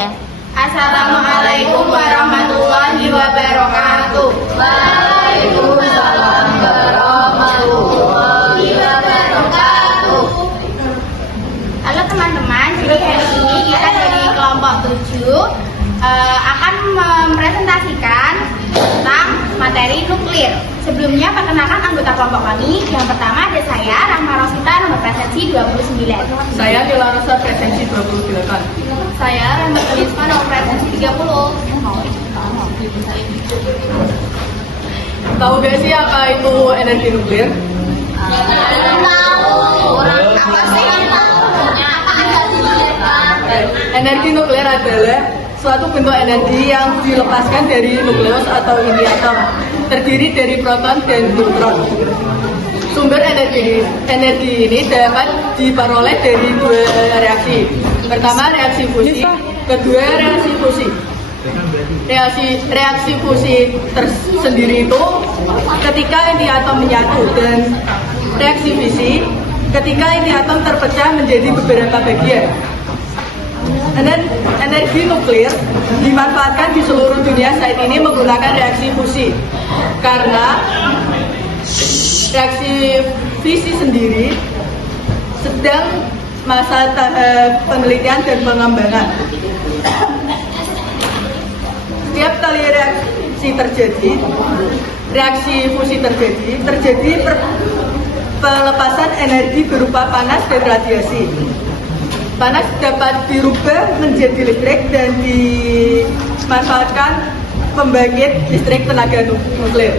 Assalamualaikum warahmatullahi wabarakatuh. Waalaikumsalam warahmatullahi wabarakatuh. Halo teman-teman, jadi hari ini kita dari kelompok 7 akan mempresentasikan tentang materi nuklir. Sebelumnya perkenalkan anggota kelompok kami. Yang pertama ada saya, Rahma Rosita, nomor presensi 29. Saya Nila Rosa, presensi 28. Saya Rahmat Risma, nomor presensi 30. Tahu gak sih apa itu energi nuklir? Energi nuklir adalah suatu bentuk energi yang dilepaskan dari nukleus atau inti atom, terdiri dari proton dan neutron. Sumber energi ini dapat diperoleh dari dua reaksi. Pertama, reaksi fusi. Kedua, reaksi fusi. Reaksi fusi tersendiri itu ketika inti atom menyatu, dan reaksi fisi ketika inti atom terpecah menjadi beberapa bagian. Energi nuklir dimanfaatkan di seluruh dunia saat ini menggunakan reaksi fusi, karena reaksi fisi sendiri sedang masa tahap penelitian dan pengembangan. Setiap kali reaksi fusi terjadi pelepasan energi berupa panas dan radiasi. Panas dapat dirubah menjadi listrik dan dimanfaatkan pembangkit listrik tenaga nuklir.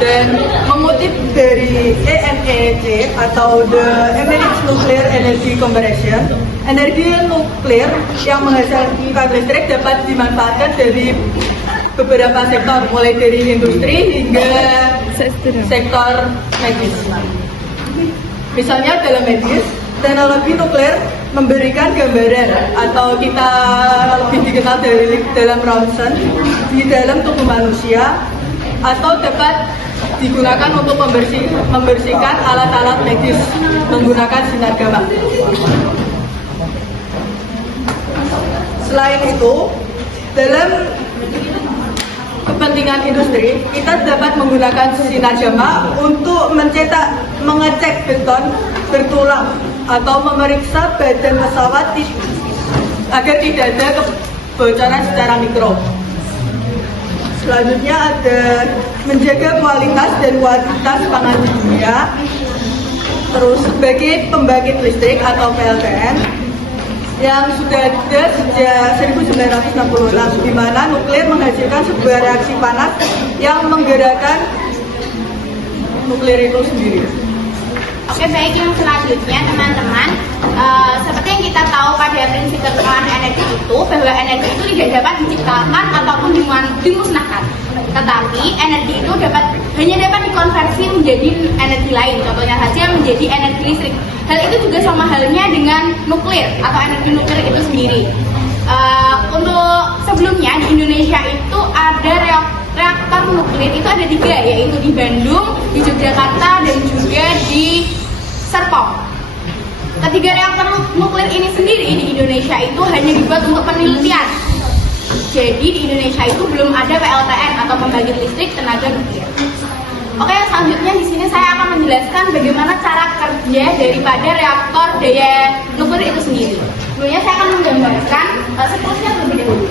Dan mengutip dari ENEC atau The American Nuclear Energy Corporation, energi nuklir yang menghasilkan listrik dapat dimanfaatkan dari beberapa sektor, mulai dari industri hingga sektor medis. Misalnya dalam medis, teknologi nuklir memberikan gambaran atau kita lebih dikenal dalam ronsen di dalam tubuh manusia, atau dapat digunakan untuk membersihkan alat-alat medis menggunakan sinar gamma. Selain itu, dalam kepentingan industri, kita dapat menggunakan sinar gamma untuk mengecek beton bertulang atau memeriksa badan pesawat agar tidak ada kebocoran secara mikro. Selanjutnya ada menjaga kualitas dan kuantitas pangan di dunia. Terus sebagai pembangkit listrik atau PLTN yang sudah ada sejak 1966, di mana nuklir menghasilkan sebuah reaksi panas yang menggerakkan nuklir itu sendiri. Oke, baik, yang selanjutnya teman-teman, seperti yang kita tahu pada prinsip keturunan energi itu, bahwa energi itu tidak dapat diciptakan ataupun dimusnahkan, tetapi energi itu hanya dapat dikonversi menjadi energi lain, contohnya saja menjadi energi listrik. Hal itu juga sama halnya dengan nuklir atau energi nuklir itu sendiri. Untuk sebelumnya di Indonesia itu ada reaktor nuklir itu ada 3, yaitu di Bandung, di Yogyakarta, dan juga di Serpong. Ketiga reaktor nuklir ini sendiri di Indonesia itu hanya dibuat untuk penelitian. Jadi di Indonesia itu belum ada PLTN atau pembangkit listrik tenaga nuklir. Oke, selanjutnya di sini saya akan menjelaskan bagaimana cara kerja daripada reaktor daya nuklir itu sendiri. Sebelumnya saya akan menggambarkan siklusnya terlebih dahulu.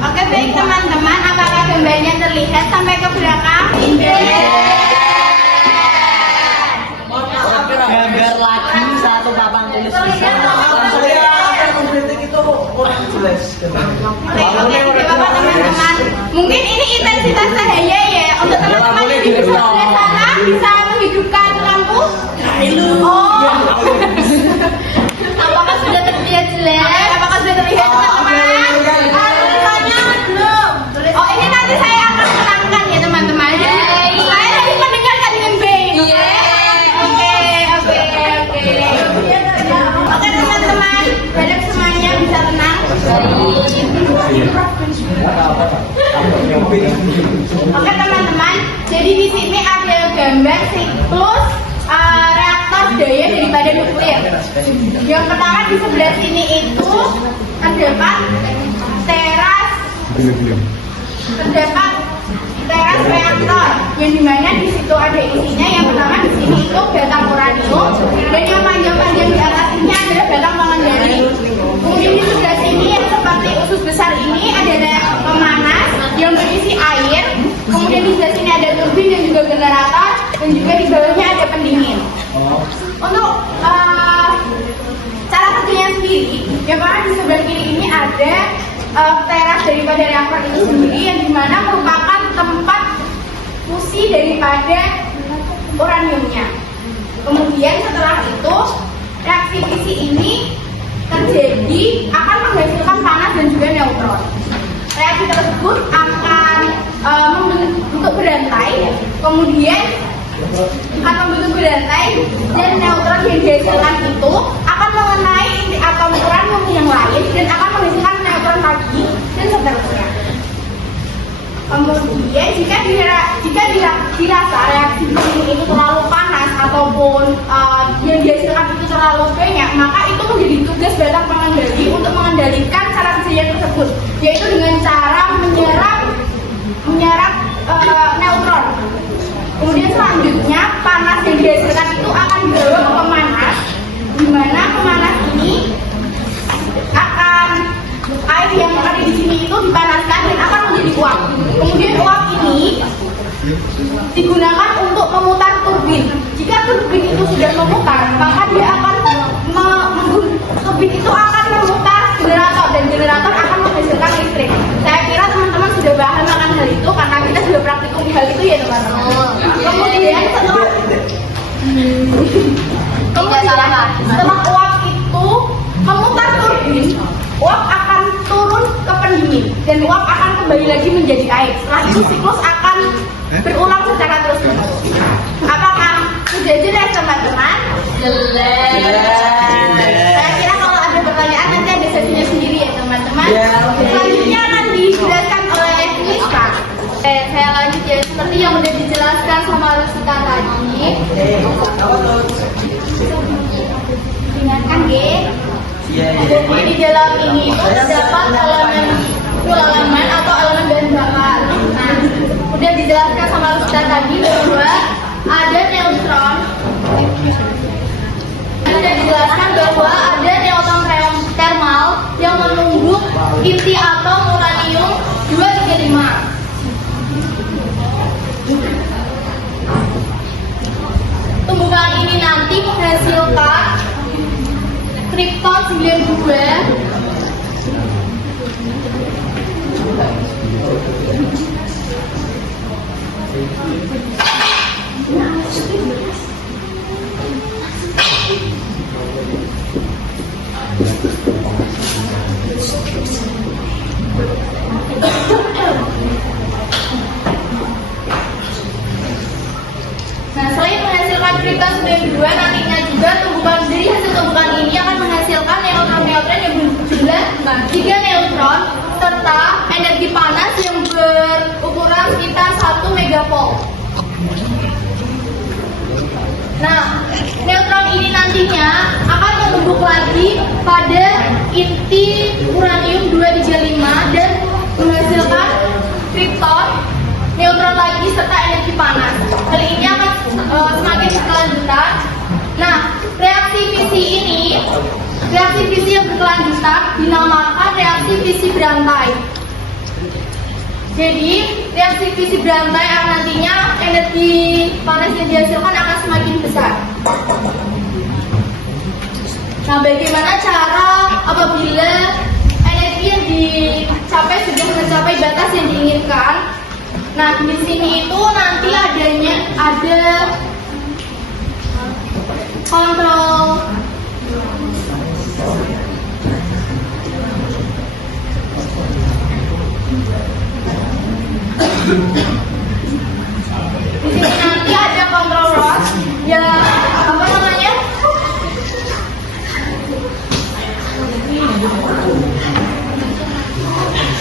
Oke, baik teman-teman, apakah gambarnya terlihat sampai ke belakang? Gambar lagi satu papan tulis. Oke, Bapak teman-teman, mungkin ini intensitas cahaya ya. Untuk teman-teman yang di sebelah sana bisa menghidupkan lampu. Oh, apakah sudah terlihat jelas? Apakah sudah terlihat teman-teman? Belum. Oh, ini nanti saya akan terangkan ya teman-teman. Saya tadi mendengarkan dengan baik. Oke. Oke teman-teman, harap semuanya bisa tenang. Oke teman-teman, jadi di sini ada gambar siklus reaktor daya daripada nuklir. Yang pertama di sebelah sini itu terdapat teras reaktor, yang dimana di situ ada isinya. Yang pertama di sini itu batang uranium, dan yang panjang-panjang di atas ini adalah batang pengendali. Kemudian di sebelah sini yang seperti usus besar ini adalah pemanas yang berisi air. Kemudian di sebelah sini ada turbin dan juga generator, dan juga di bawahnya ada pendingin. Untuk cara kerjanya sendiri, yang pertama di sebelah kiri ini ada teras daripada reaktor itu sendiri, yang dimana merupakan tempat fusi daripada uraniumnya. Kemudian setelah itu reaksi fisi ini terjadi akan menghasilkan panas dan juga neutron. Reaksi tersebut akan membentuk berantai, kemudian akan membentuk berantai, dan neutron yang dihasilkan itu akan mengenai inti atom uranium yang lain dan akan menghasilkan neutron lagi dan seterusnya. Kemudian jika dirasa reaksi ini itu terlalu panas ataupun yang dihasilkan itu terlalu banyak, maka itu menjadi tugas batang pengendali untuk mengendalikan cara kerja tersebut, yaitu dengan cara menyerap neutron. Kemudian selanjutnya panas yang dihasilkan itu akan dibawa ke pemanas, di mana pemanas ini akan air yang ada di sini itu dipanaskan dan akan menjadi uap. Kemudian uap ini digunakan untuk memutar turbin. Jika turbin itu sudah memutar, maka dia akan turbin itu akan memutar generator, dan generator akan menghasilkan listrik. Saya kira teman-teman sudah paham akan hal itu karena kita sudah praktikum hal itu ya teman-teman. Kemudian setelah uap itu memutar turbin, uap akan turun ke pendingin dan uap akan kembali lagi menjadi air. Setelah itu siklus akan berulang secara terus-menerus. Apakah sudah jelas teman-teman? Jelas. Saya kira kalau ada pertanyaan seperti yang udah dijelaskan sama Rusika tadi. Ingatkan, G. Jadi di dalam ini itu terdapat elemen atau elemen bahan bakar. Nah, udah dijelaskan sama Rusika tadi bahwa ada neutron. Sudah dijelaskan bahwa ada neutron thermal yang menumbuk inti atom uranium 235. Tumbukan ini nanti menghasilkan kripton 92 Nah, selain menghasilkan kripton 92, nantinya juga dari hasil tumbukan ini akan menghasilkan neutron-neutron yang berjumlah 3 neutron serta energi panas yang berukuran sekitar 1 megavolt. Nah, neutron ini nantinya akan menumbuk lagi pada inti uranium 235 dan menghasilkan kripton, neutron lagi serta energi panas. Hal ini akan semakin berkelanjutan. Nah, reaksi fisi yang berkelanjutan dinamakan reaksi fisi berantai. Jadi, reaksi fisi berantai nantinya energi panas yang dihasilkan akan semakin besar. Nah, bagaimana cara apabila energi yang dicapai sudah mencapai batas yang diinginkan? Nah, di sini itu nanti ada kontrol di sini nanti ada kontrol rod yang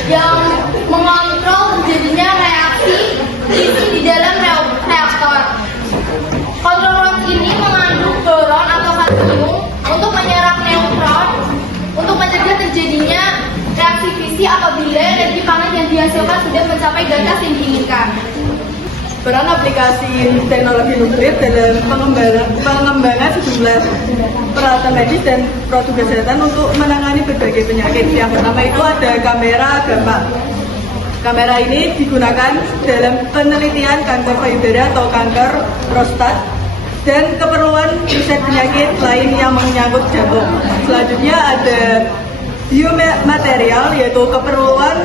yang mengontrol terjadinya reaksi fisi di dalam reaktor. Kontrol rod ini mengandung boron atau kalium untuk menyerap neutron untuk mencegah terjadinya reaksi fisi apabila energi panas yang dihasilkan sudah mencapai batas yang diinginkan. Peran aplikasi teknologi nuklir dalam pengembangan sejumlah peralatan medis dan produk kesehatan untuk menangani berbagai penyakit. Yang pertama itu ada kamera gamma. Kamera ini digunakan dalam penelitian kanker payudara atau kanker prostat dan keperluan riset penyakit lain yang menyangkut jantung. Selanjutnya ada biomaterial, yaitu keperluan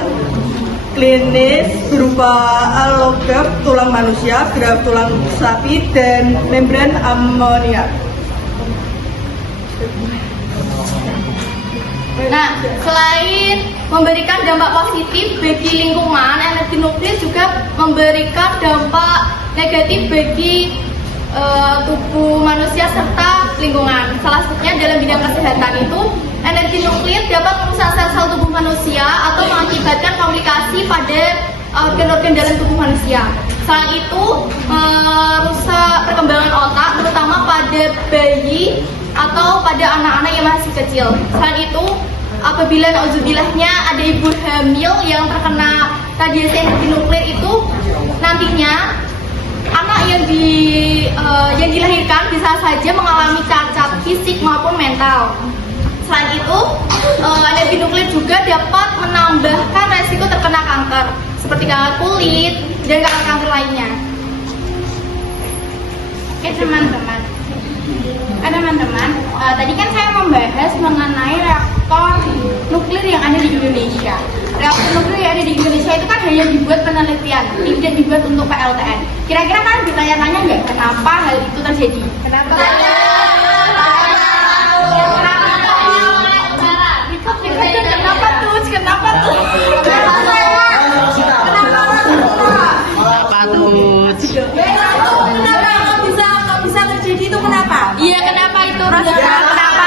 klinis berupa allograft tulang manusia, graft tulang sapi, dan membran amonia. Nah, selain memberikan dampak positif bagi lingkungan, energi nuklir juga memberikan dampak negatif bagi tubuh manusia serta lingkungan. Salah satunya dalam bidang kesehatan itu, energi nuklir dapat merusak sel-sel tubuh manusia atau mengakibatkan komplikasi pada organ-organ dalam tubuh manusia. Selain itu, merusak perkembangan otak, terutama pada bayi atau pada anak-anak yang masih kecil. Selain itu, apabila naudzubillah-nya ada ibu hamil yang terkena radiasi energi nuklir itu, nantinya anak yang dilahirkan bisa saja mengalami cacat fisik maupun mental. Selain itu, energi nuklir juga dapat menambahkan resiko terkena kanker seperti kanker kulit dan kanker lainnya. Oke teman-teman, tadi kan saya membahas mengenai reaktor nuklir yang ada di Indonesia. Reaktor nuklir yang ada di Indonesia itu kan hanya dibuat penelitian, tidak dibuat untuk PLTN. Kira-kira kan ditanya-tanya nggak kenapa hal itu terjadi? Kenapa tuh? Kenapa bisa terjadi itu kenapa? Iya, kenapa itu? Kenapa?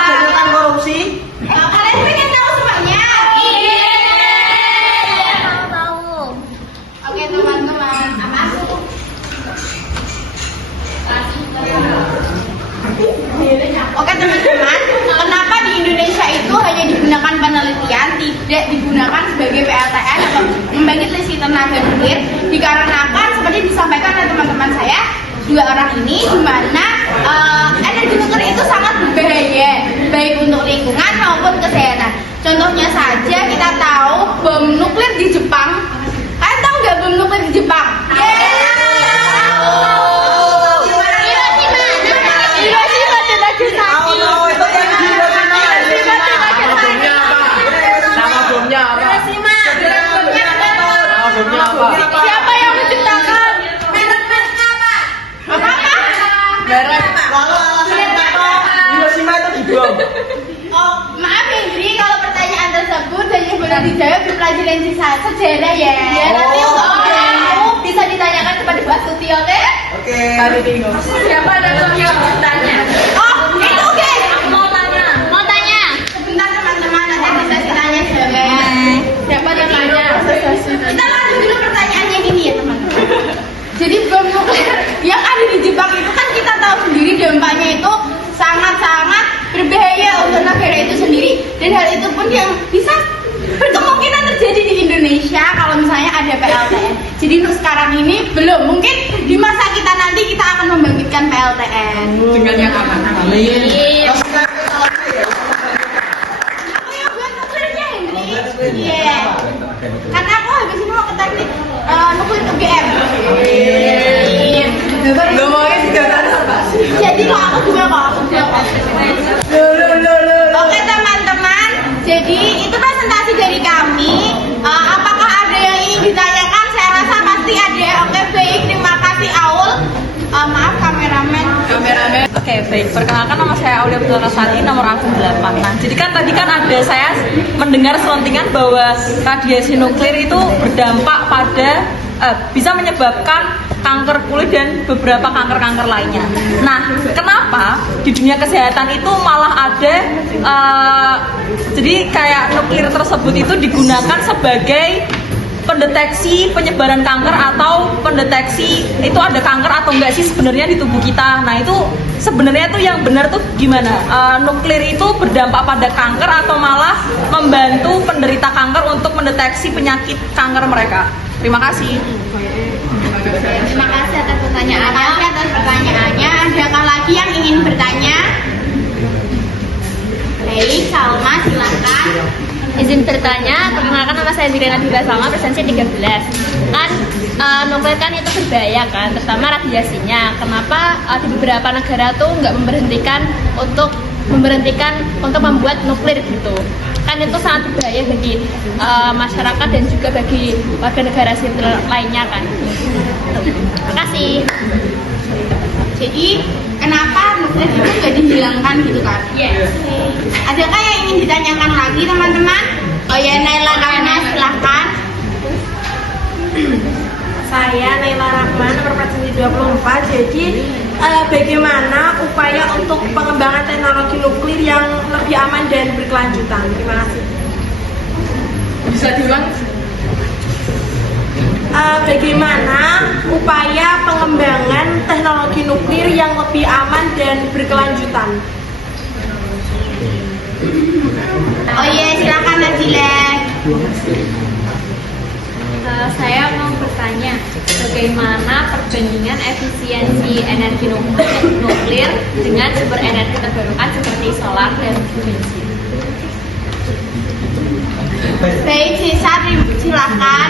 Korupsi. Kalian pengen tahu semuanya? Iya. Tahu. Oke teman-teman, apa? tidak digunakan sebagai PLTN atau membangkit listrik tenaga nuklir dikarenakan seperti disampaikan oleh teman-teman saya dua orang ini, di mana energi nuklir itu sangat berbahaya baik untuk lingkungan maupun kesehatan. Contohnya saja kita tahu bom nuklir di Jepang. Kalian tahu nggak bom nuklir di Jepang? Siapa yang menciptakan? Merek apa? Merek. Lalu alasan Hiroshima itu dibom. Oh, maaf ya Indri, kalau pertanyaan tersebut hanya benar dijawab di pelajaran sejarah ya. Ya, nanti untuk kamu bisa ditanyakan kepada Mbak Suti, oke? Oke. Siapa yang bertanya? Oh, itu oke. Aku mau tanya. Mau tanya? Sebentar teman-teman, nanti bisa ditanya siapa yang tanya? Kita lanjut dulu pertanyaannya gini ya teman-teman. Jadi bom nuklir yang ada di Jepang itu kan kita tahu sendiri dampaknya itu sangat-sangat berbahaya untuk negara itu sendiri, dan hal itu pun yang bisa berkemungkinan terjadi di Indonesia kalau misalnya ada PLTN. Jadi untuk sekarang ini belum, mungkin di masa kita nanti kita akan membangkitkan PLTN Dengan yang aman. Amin. Aku yang buat nuklirnya Hendri. Iya. Karena aku habis ini mau ke teknik nuklir UGM. Jadi kok aku juga kok. Oke teman-teman, jadi itu presentasi dari kami. Apakah ada yang ingin ditanyakan? Saya rasa pasti ada. Oke baik, terima kasih Aul. Maaf kameramen. Oke, baik. Perkenalkan nama saya Aulia Putraswati, nomor akun 8. Nah, jadi kan tadi kan ada saya mendengar selentingan bahwa radiasi nuklir itu berdampak pada bisa menyebabkan kanker kulit dan beberapa kanker-kanker lainnya. Nah, kenapa di dunia kesehatan itu malah ada jadi kayak nuklir tersebut itu digunakan sebagai pendeteksi penyebaran kanker atau pendeteksi itu ada kanker atau enggak sih sebenarnya di tubuh kita. Nah itu sebenarnya tuh yang benar tuh gimana? Nuklir itu berdampak pada kanker atau malah membantu penderita kanker untuk mendeteksi penyakit kanker mereka? Terima kasih. Terima kasih atas pertanyaannya. Adakah lagi yang ingin bertanya? Baik, Salma silakan. Izin bertanya, perkenalkan nama saya Zirena Dira Salma, presensi 13. Kan nuklir kan itu berbahaya kan, terutama radiasinya. Kenapa di beberapa negara tuh nggak memberhentikan untuk membuat nuklir gitu? Kan itu sangat berbahaya bagi masyarakat dan juga bagi warga negara sipil lainnya kan. Terima kasih. Jadi kenapa nuklir itu nggak dihilangkan gitu kan? Yes. Adakah yang ingin ditanyakan lagi teman-teman? Oh ya, Naila Rahma silahkan. Saya Naila Rahman, nomor presensi 24. Jadi bagaimana upaya untuk pengembangan teknologi nuklir yang lebih aman dan berkelanjutan? Terima kasih. Bisa diulang? Bagaimana upaya pengembangan teknologi nuklir yang lebih aman dan berkelanjutan? Oh iya, silakan Najila. Saya mau bertanya, bagaimana perbandingan efisiensi energi nuklir dengan sumber energi terbarukan seperti solar dan bensin? Baik, Sisa, silakan.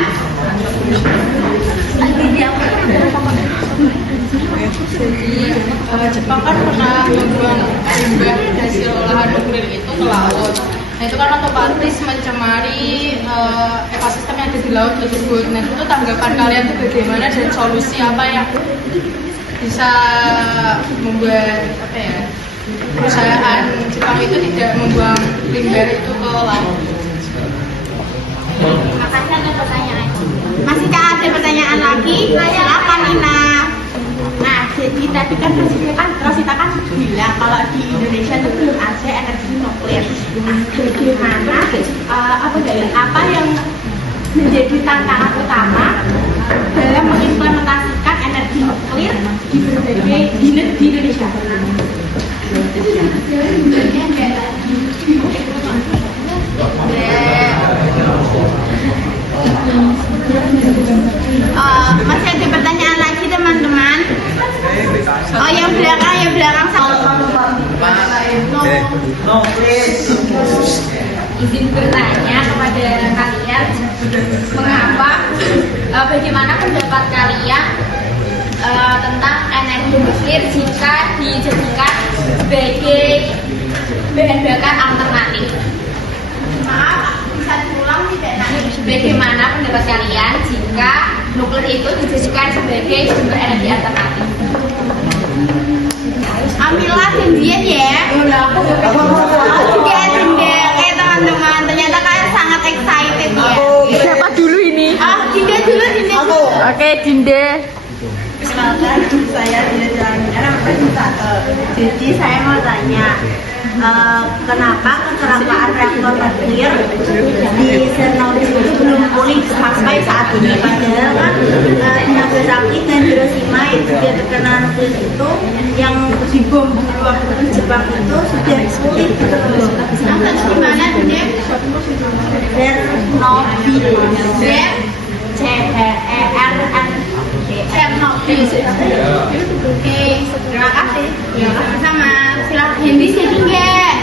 Jepang kan pernah membuang limbah hasil olahan nuklir itu ke laut. Nah itu kan otomatis mencemari ekosistem yang ada di laut tersebut. Nah itu tanggapan kalian itu bagaimana dan solusi apa yang bisa membuat perusahaan Jepang itu tidak membuang limbah itu ke laut? Terima kasih atas pertanyaan. Masihkah ada pertanyaan lagi? Silakan Nina. Nah, jadi tadi kan Rosita kan bilang kalau di Indonesia itu belum ada energi nuklir. Nah, bagaimana apa yang menjadi tantangan utama dalam mengimplementasikan energi nuklir di berbagai di Indonesia? Masih ada pertanyaan lagi teman-teman? Oh yang belakang izin bertanya kepada kalian, mengapa, bagaimana pendapat kalian tentang energi nuklir jika dijadikan sebagai bahan bakar alternatif? Maaf, bisa diulang tidak? Bagaimana pendapat kalian jika nuklir itu dijadikan sebagai sumber energi alternatif? Ambillah janjian ya. Juga Dinda, oke teman-teman. Ternyata kalian sangat excited ya. Siapa dulu ini? Dinda dulu, Dinda. Oke, Dinda. Perkenalkan, saya Dinda presentator. Jadi saya mau tanya, kenapa kecelakaan reaktor nuklir di Chernobyl itu belum pulih sampai saat ini? Padahal kan di Nagasaki dan Hiroshima yang juga terkena nuklir itu, yang dibom dulu waktu Jepang itu sudah pulih gitu loh. Terus gimana Dinda? Chernobyl. Chernobyl. Oke, terima kasih. Sama, silakan Hendy sini enggak?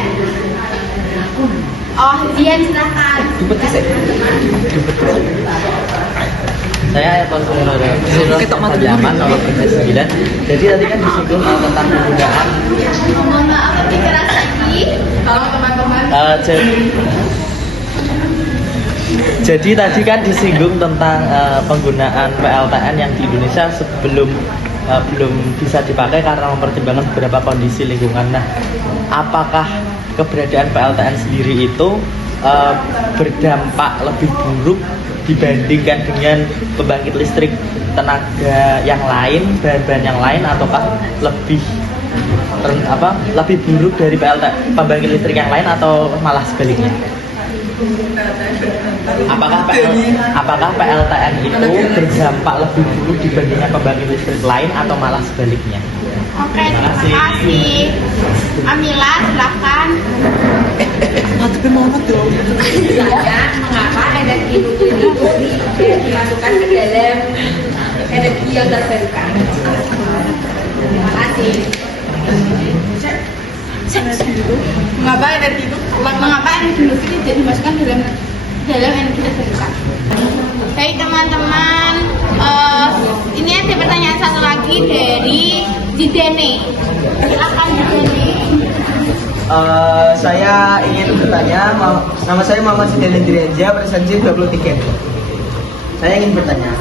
Oh, Dian silakan. Saya Konsultan Zaman nomor 9. Jadi tadi kan disinggung tentang penggunaan. Mohon maaf, lebih keras lagi. Tolong teman-teman. Jadi tadi kan disinggung tentang penggunaan PLTN yang di Indonesia sebelum belum bisa dipakai karena mempertimbangkan beberapa kondisi lingkungan. Nah, apakah keberadaan PLTN sendiri itu berdampak lebih buruk dibandingkan dengan pembangkit listrik tenaga yang lain, bahan-bahan yang lain, ataukah lebih lebih buruk dari pembangkit listrik yang lain atau malah sebaliknya? Apakah PLTN itu berdampak lebih buruk dibandingkan pembangkit listrik lain atau malah sebaliknya? Oke, terima kasih. Amila, silakan. Mengapa energi nuklir itu dimasukkan ke dalam energi yang terbarukan? Terima kasih. Mengapa energi nuklir tidak dimasukkan dalam energi terbarukan? Baik teman-teman, ini ada pertanyaan satu lagi dari Didene. Silakan Didene. Saya ingin bertanya, nama saya Muhammad Zidane Indrianja, presensi 23. Saya ingin bertanya,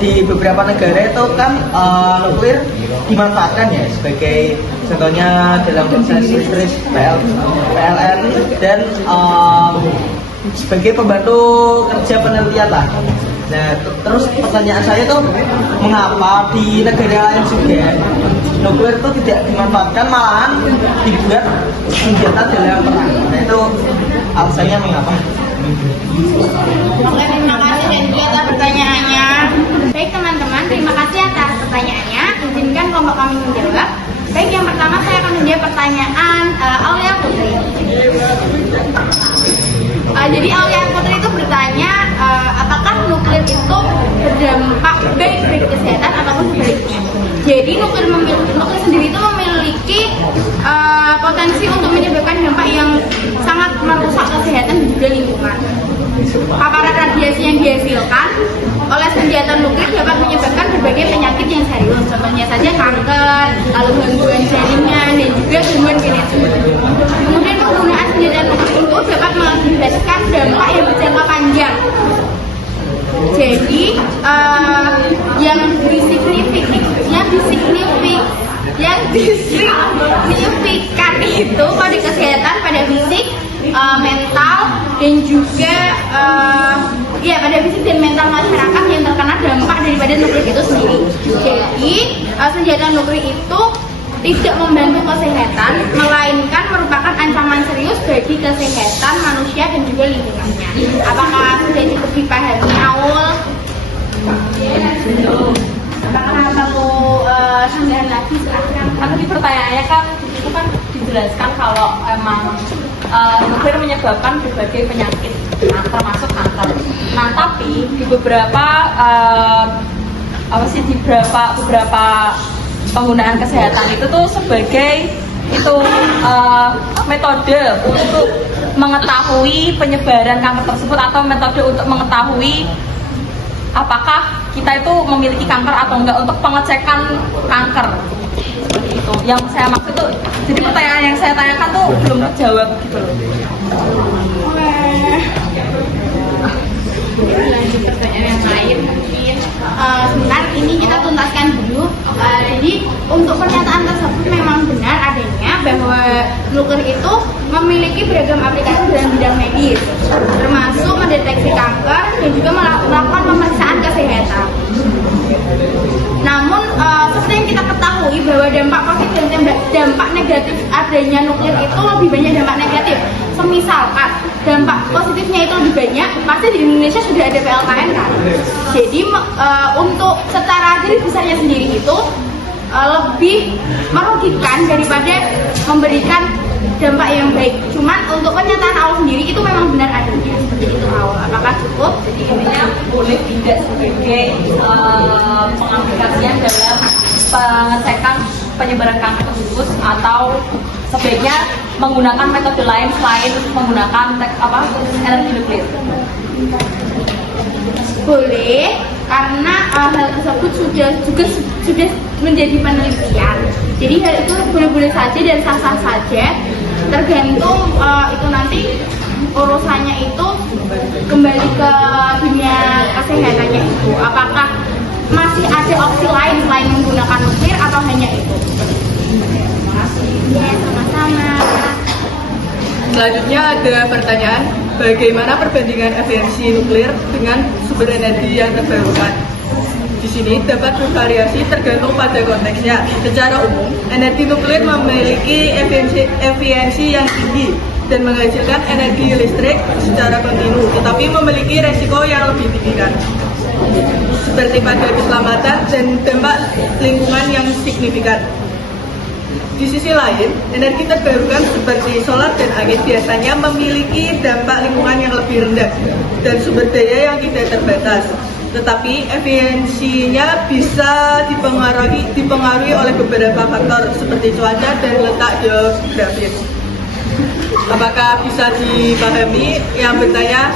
di beberapa negara itu kan nuklir dimanfaatkan ya sebagai contohnya dalam proses listrik PLN dan sebagai pembantu kerja penelitian lah. Nah, terus pertanyaan saya tuh mengapa di negara lain juga nuklir itu tidak dimanfaatkan, malahan dibuat senjata dalam perang. Nah, itu alasannya mengapa? Oke, terima kasih dan itu atas pertanyaannya. Baik teman-teman, terima kasih atas pertanyaannya. Izinkan kelompok kami menjawab. Baik, yang pertama saya akan menjawab pertanyaan Aulia Putri. Jadi Aulia Putri itu bertanya apakah nuklir itu berdampak baik bagi kesehatan ataupun sebaliknya. Jadi nuklir sendiri itu memiliki potensi untuk menyebabkan dampak yang sangat merusak kesehatan dan juga lingkungan. Paparan radiasi yang dihasilkan oleh senjata nuklir dapat menyebabkan berbagai penyakit yang serius, contohnya saja kanker, lalu gangguan jaringan dan juga gangguan genetik. Kemudian penggunaan senjata nuklir itu dapat mengakibatkan dampak yang berjangka panjang. Jadi yang disignifikan itu pada kesehatan, pada fisik, mental dan juga pada fisik dan mental masyarakat yang terkena dampak daripada nuklir itu sendiri. Jadi senjata nuklir itu tidak membantu kesehatan, melainkan merupakan ancaman serius bagi kesehatan manusia dan juga lingkungannya. Apakah sudah cukup dipahami, Aul? Apakah perlu tambahan lagi? Tapi pertanyaannya kan itu kan dijelaskan kalau emang nuklir menyebabkan berbagai penyakit termasuk kanker. Nah, tapi di beberapa beberapa penggunaan kesehatan itu tuh sebagai metode untuk mengetahui penyebaran kanker tersebut atau metode untuk mengetahui apakah kita itu memiliki kanker atau enggak, untuk pengecekan kanker. Seperti itu yang saya maksud tuh. Jadi pertanyaan yang saya tanyakan tuh belum terjawab gitu loh. Lanjut pertanyaan yang lain mungkin. Sebentar, ini kita tuntaskan dulu. Jadi untuk pernyataan tersebut memang benar adanya bahwa nuklir itu memiliki beragam aplikasi dalam bidang medis, termasuk mendeteksi kanker dan juga melakukan pemeriksaan kesehatan. Namun seperti yang kita ketahui bahwa dampak positif dan dampak negatif adanya nuklir itu lebih banyak dampak negatif. Semisalkan dampak positifnya itu lebih banyak, pasti di Indonesia sudah ada PLKN kan. Jadi untuk secara diri besarnya sendiri itu lebih merugikan daripada memberikan dampak yang baik. Cuman untuk pernyataan awal sendiri itu memang benar adanya seperti itu awal. Apakah cukup? Jadi intinya boleh tidak sebagai pengaplikasian dalam pengecekan penyebaran kanker tersebut, atau sebaiknya menggunakan metode lain selain menggunakan energi nuklir. Boleh, karena hal tersebut sudah menjadi penelitian. Jadi hal itu boleh-boleh saja dan sah-sah saja, tergantung itu nanti urusannya itu kembali ke dunia kesehatannya itu. Apakah masih ada opsi lain selain menggunakan nuklir atau hanya itu? Terima kasih. Ya, sama-sama. Selanjutnya ada pertanyaan, bagaimana perbandingan efisiensi nuklir dengan sumber energi yang terbarukan? Di sini dapat bervariasi tergantung pada konteksnya. Secara umum, energi nuklir memiliki efisiensi yang tinggi dan menghasilkan energi listrik secara kontinu, tetapi memiliki resiko yang lebih tinggi kan, seperti pada keselamatan dan dampak lingkungan yang signifikan. Di sisi lain, energi terbarukan seperti solar dan angin biasanya memiliki dampak lingkungan yang lebih rendah dan sumber daya yang tidak terbatas. Tetapi efisiensinya bisa dipengaruhi oleh beberapa faktor seperti cuaca dan letak geografis. Apakah bisa dipahami? Yang bertanya.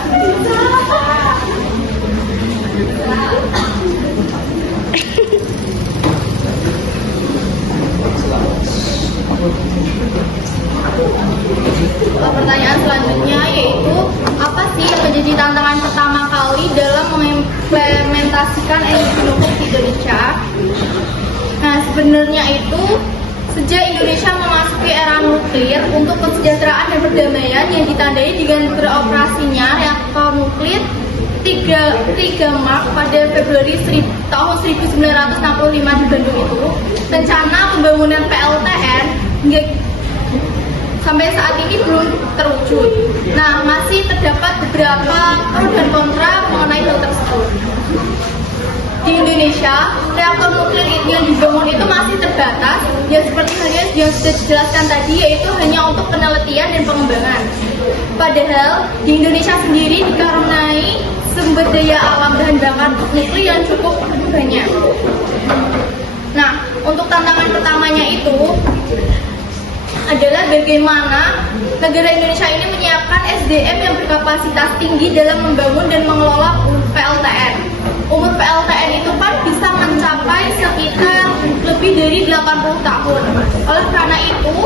Pertanyaan selanjutnya yaitu, apa sih yang menjadi tantangan pertama kali dalam mengimplementasikan energi nuklir di Indonesia? Nah, sebenarnya itu sejak Indonesia memasuki era nuklir, untuk kesejahteraan dan perdamaian yang ditandai dengan beroperasinya reaktor nuklir 3 Maret pada Februari tahun 1965 di Bandung itu, rencana pembangunan PLTN hingga sampai saat ini belum terwujud. Nah, masih terdapat beberapa pro dan kontra mengenai hal tersebut. Di Indonesia, reaktor nuklir yang dibangun itu masih terbatas, ya seperti halnya yang sudah dijelaskan tadi, yaitu hanya untuk penelitian dan pengembangan. Padahal di Indonesia sendiri dikaruniai sumber daya alam bahan bakar nuklir yang cukup banyak. Nah, untuk tantangan pertamanya itu adalah bagaimana negara Indonesia ini menyiapkan SDM yang berkapasitas tinggi dalam membangun dan mengelola PLTN. Umur PLTN itu kan bisa mencapai sekitar lebih dari 80 tahun. Oleh karena itu,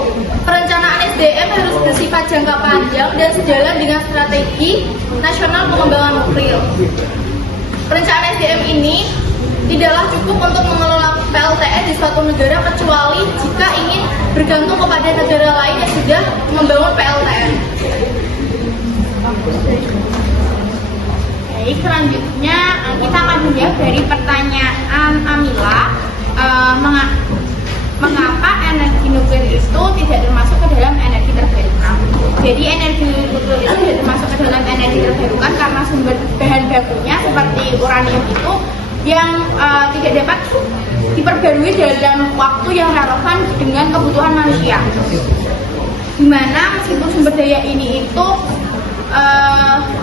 perencanaan SDM harus bersifat jangka panjang dan sejalan dengan strategi nasional pengembangan nuklir. Perencanaan SDM ini tidaklah cukup untuk mengelola PLTN di suatu negara, kecuali jika ingin bergantung kepada negara lain yang sudah membangun PLTN. Baik, selanjutnya kita akan menjawab dari pertanyaan Amila, mengapa energi nuklir itu tidak termasuk ke dalam energi terbarukan. Jadi energi nuklir itu tidak termasuk ke dalam energi terbarukan karena sumber bahan bakunya seperti uranium itu yang tidak dapat diperbarui dalam waktu yang relevan dengan kebutuhan manusia. Dimana meskipun sumber daya ini itu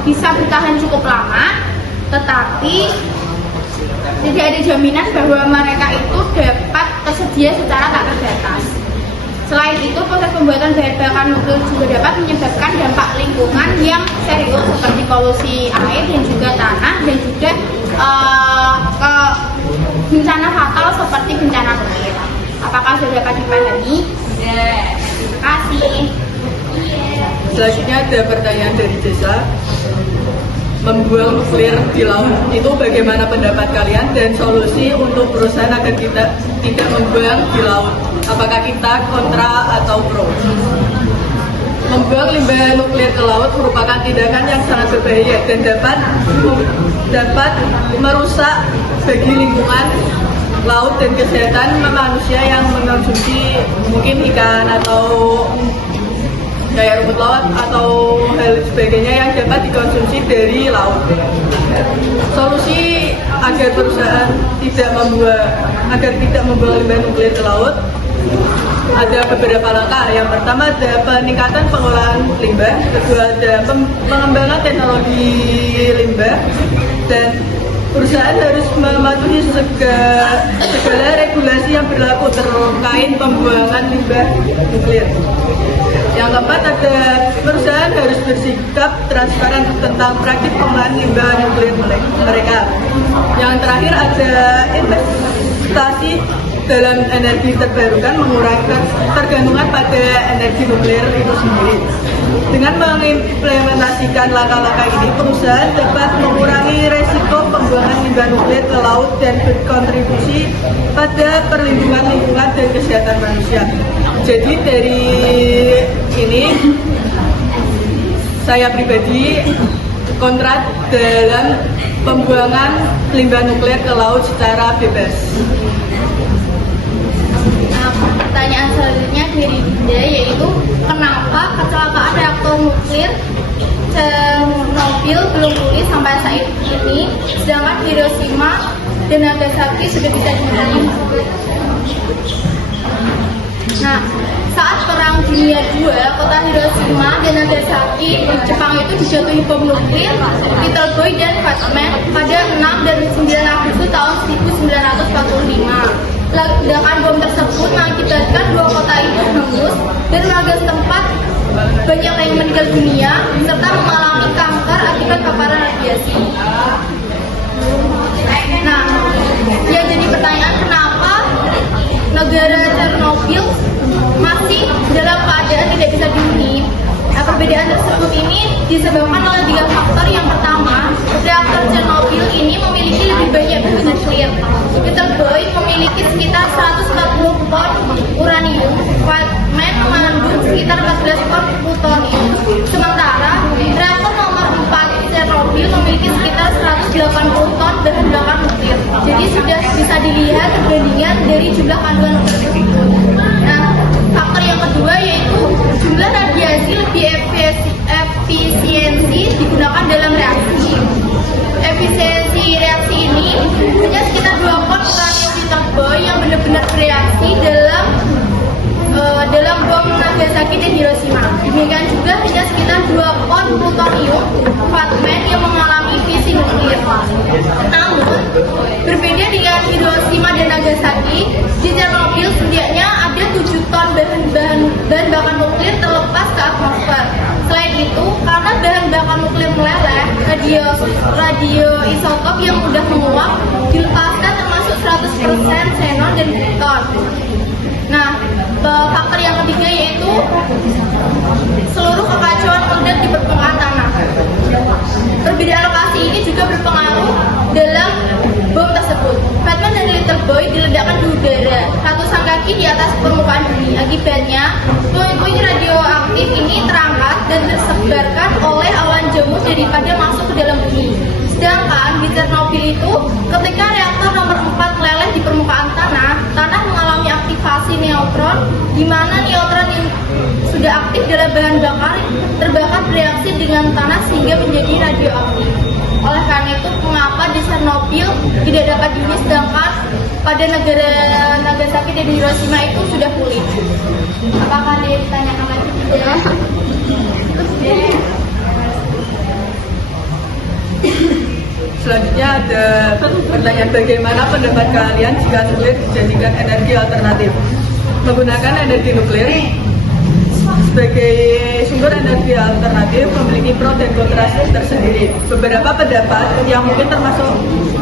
bisa bertahan cukup lama, tetapi tidak ada jaminan bahwa mereka itu dapat tersedia secara tak terbatas. Selain itu, proses pembuatan bahan bakar nuklir juga dapat menyebabkan dampak lingkungan yang serius seperti polusi air dan juga tanah dan juga ke bencana fatal seperti bencana nuklir. Apakah sudah dapat dipahami? Terima kasih. Selanjutnya ada pertanyaan dari Desa. Membuang nuklir di laut itu bagaimana pendapat kalian dan solusi untuk perusahaan agar kita tidak membuang di laut? Apakah kita kontra atau pro? Membuang limbah nuklir ke laut merupakan tindakan yang sangat berbahaya dan dapat merusak bagi lingkungan laut dan kesehatan manusia yang mengkonsumsi mungkin ikan atau kayak rumput laut atau hal sebagainya yang dapat dikonsumsi dari laut. Solusi agar perusahaan tidak membuang limbah nuklir ke laut ada beberapa langkah. Yang pertama ada peningkatan pengolahan limbah, kedua ada pengembangan teknologi limbah, dan perusahaan harus mematuhi segala regulasi yang berlaku terkait pembuangan limbah nuklir. Yang keempat ada perusahaan harus bersikap transparan tentang praktik pengolahan limbah nuklir mereka. Yang terakhir ada investasi dalam energi terbarukan, mengurangi ketergantungan pada energi nuklir itu sendiri. Dengan mengimplementasikan langkah-langkah ini, perusahaan dapat mengurangi resiko pembuangan limbah nuklir ke laut dan berkontribusi pada perlindungan lingkungan dan kesehatan manusia. Jadi dari ini, saya pribadi kontra dalam pembuangan limbah nuklir ke laut secara bebas. Pertanyaan selanjutnya dari Dinda, yaitu kenapa kecelakaan reaktor nuklir Chernobyl belum pulih sampai saat ini, sedangkan Hiroshima dan Nagasaki sudah bisa dihindari? Nah, saat Perang Dunia II, kota Hiroshima dan Nagasaki di Jepang itu dijatuhi bom nuklir Little Boy dan Fatman pada 6 dan 9 Agustus tahun 1945. Ledakan bom tersebut mengakibatkan dua kota itu hangus dan warga setempat banyak yang meninggal dunia serta mengalami kanker akibat paparan radiasi. Nah, yang jadi pertanyaan, kenapa negara Chernobyl masih dalam keadaan tidak bisa dihuni? Nah, perbedaan tersebut ini disebabkan oleh 3 faktor. Yang pertama, reaktor Chernobyl ini memiliki lebih banyak bahan nuklir. Little Boy memiliki sekitar 140 ton uranium, Fatman mengandung sekitar 14 ton plutonium. Sementara reaktor nomor 4 Chernobyl memiliki sekitar 180 ton bahan bakar nuklir. Jadi sudah bisa dilihat perbandingan dari jumlah kandungan nuklir tersebut. Nah, faktor yang kedua yaitu jumlah radiasi lebih efisiensi digunakan dalam reaksi. Efisiensi reaksi ini hanya sekitar 2 kon uranium Little Boy yang benar-benar bereaksi dalam bom Nagasaki dan Hiroshima. Demikian juga hanya sekitar 2 kon plutonium Fatman yang mengalami fisi nuklir. Namun, berbeda dengan Hiroshima dan Nagasaki, di Chernobyl setidaknya ada 7 ton bahan bakar nuklir terlepas ke atmosfer. Selain itu, karena bahan bakar nuklir meleleh, radioisotop yang mudah menguap dilepaskan termasuk 100% xenon dan krypton. Nah, faktor yang ketiga yaitu seluruh kekacauan meledak di permukaan tanah. Perbedaan lokasi ini juga berpengaruh dalam bom tersebut. Fatman dan Little Boy diledakkan di udara ratusan kaki di atas permukaan bumi. Akibatnya, puing-puing radioaktif ini terangkat dan tersebarkan oleh awan jemur daripada masuk ke dalam bumi. Sedangkan di Chernobyl itu, ketika reaktor nomor 4 meleleh di permukaan tanah mengalami aktivasi neutron, di mana neutron yang sudah aktif dalam bahan bakar terbakar bereaksi dengan tanah sehingga menjadi radioaktif. Oleh karena itu, mengapa di Chernobyl tidak dapat dihuni sedangkan pada negara Nagasaki dan Hiroshima itu sudah pulih? Apakah ada yang ditanyakan lagi? Tidak. Selanjutnya ada pertanyaan, bagaimana pendapat kalian jika nuklir dijadikan energi alternatif? Menggunakan energi nuklir sebagai sumber energi alternatif memiliki pro dan kontra tersendiri. Beberapa pendapat yang mungkin termasuk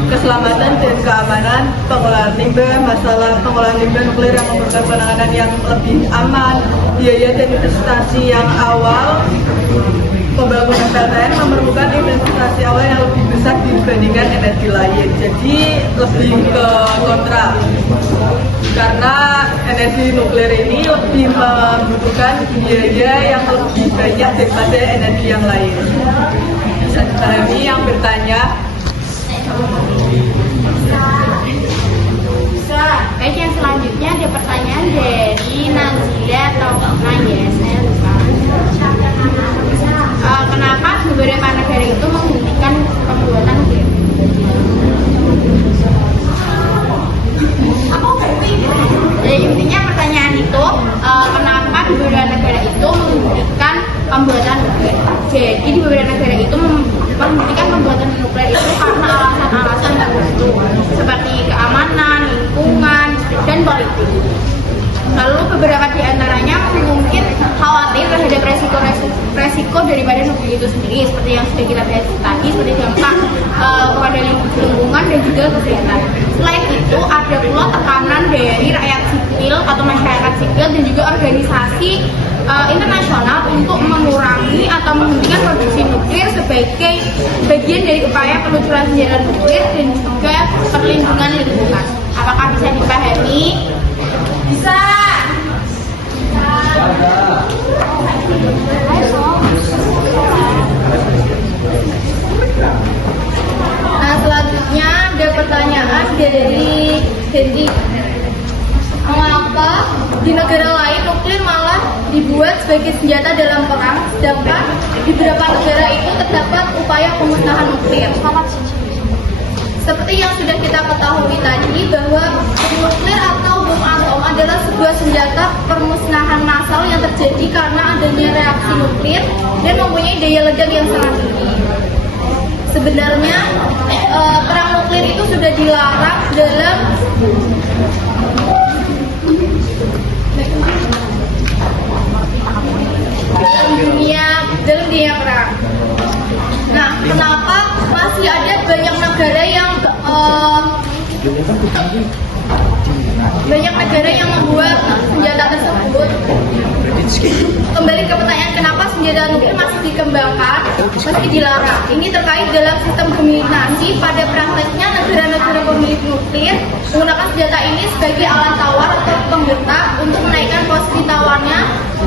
keselamatan dan keamanan pengolahan limbah, masalah pengolahan limbah nuklir yang memerlukan penanganan yang lebih aman, biaya dan investasi yang awal. Pembangunan PLTN memerlukan investasi awal yang lebih besar dibandingkan energi lain. Jadi lebih ke kontra. Karena energi nuklir ini lebih membutuhkan biaya yang lebih banyak daripada energi yang lain. Bisa dipahami yang bertanya? Baik, yang selanjutnya ada pertanyaan dari Nazila atau Naya. Saya lupa. Kenapa beberapa negara itu menghentikan pembuatan nuklir? Jadi intinya pertanyaan itu, kenapa di beberapa negara itu menghentikan pembuatan nuklir? Jadi di beberapa negara itu menghentikan pembuatan nuklir itu karena alasan-alasan tertentu seperti keamanan, lingkungan, dan politik. Lalu beberapa di antaranya mungkin khawatir terhadap resiko daripada nuklir itu sendiri, seperti yang sudah kita bahas tadi, seperti dampak kepada lingkungan dan juga kesehatan. Selain itu, ada pula tekanan dari rakyat sipil atau masyarakat sipil dan juga organisasi internasional untuk mengurangi atau menghentikan produksi nuklir sebagai bagian dari upaya peluncuran senjata nuklir dan juga perlindungan lingkungan. Apakah bisa dipahami? Bisa. Nah, selanjutnya ada pertanyaan dari Hendy. Mengapa di negara lain nuklir malah dibuat sebagai senjata dalam perang, sedangkan di beberapa negara itu terdapat upaya pemusnahan nuklir? Seperti yang sudah kita ketahui tadi, bahwa nuklir atau bom atom adalah sebuah senjata permusnahan massal yang terjadi karena adanya reaksi nuklir dan mempunyai daya ledak yang sangat tinggi. Sebenarnya perang nuklir itu sudah dilarang dalam dunia perang. Nah, kenapa masih ada banyak negara yang membuat senjata tersebut? Kembali ke pertanyaan, kenapa senjata nuklir masih dikembangkan meski dilarang? Ini terkait dalam sistem dominasi. Pada prakteknya negara-negara pemilik nuklir menggunakan senjata ini sebagai alat tawar atau penggerak untuk menaikkan posisi tawarnya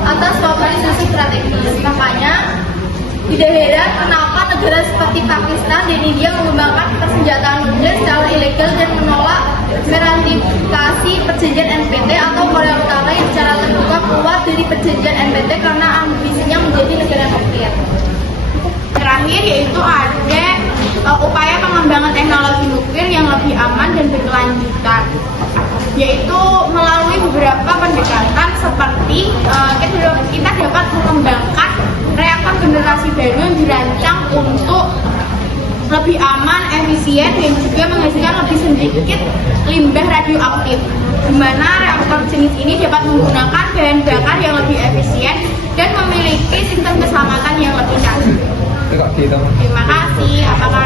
atas posisi strategis. Makanya tidak heran kenapa negara seperti Pakistan dan India mengembangkan persenjataan nuklir secara ilegal dan menolak meratifikasi perjanjian NPT, atau Korea Utara yang secara terbuka keluar dari perjanjian NPT karena ambisinya menjadi negara nuklir. Terakhir yaitu ada upaya pengembangan teknologi nuklir yang lebih aman dan berkelanjutan, yaitu melalui beberapa pendekatan seperti kita dapat mengembangkan reaktor generasi baru yang dirancang untuk lebih aman, efisien, dan juga menghasilkan lebih sedikit limbah radioaktif, di mana reaktor jenis ini dapat menggunakan bahan bakar yang lebih efisien dan memiliki sistem keselamatan yang lebih canggih. Terima kasih. Apakah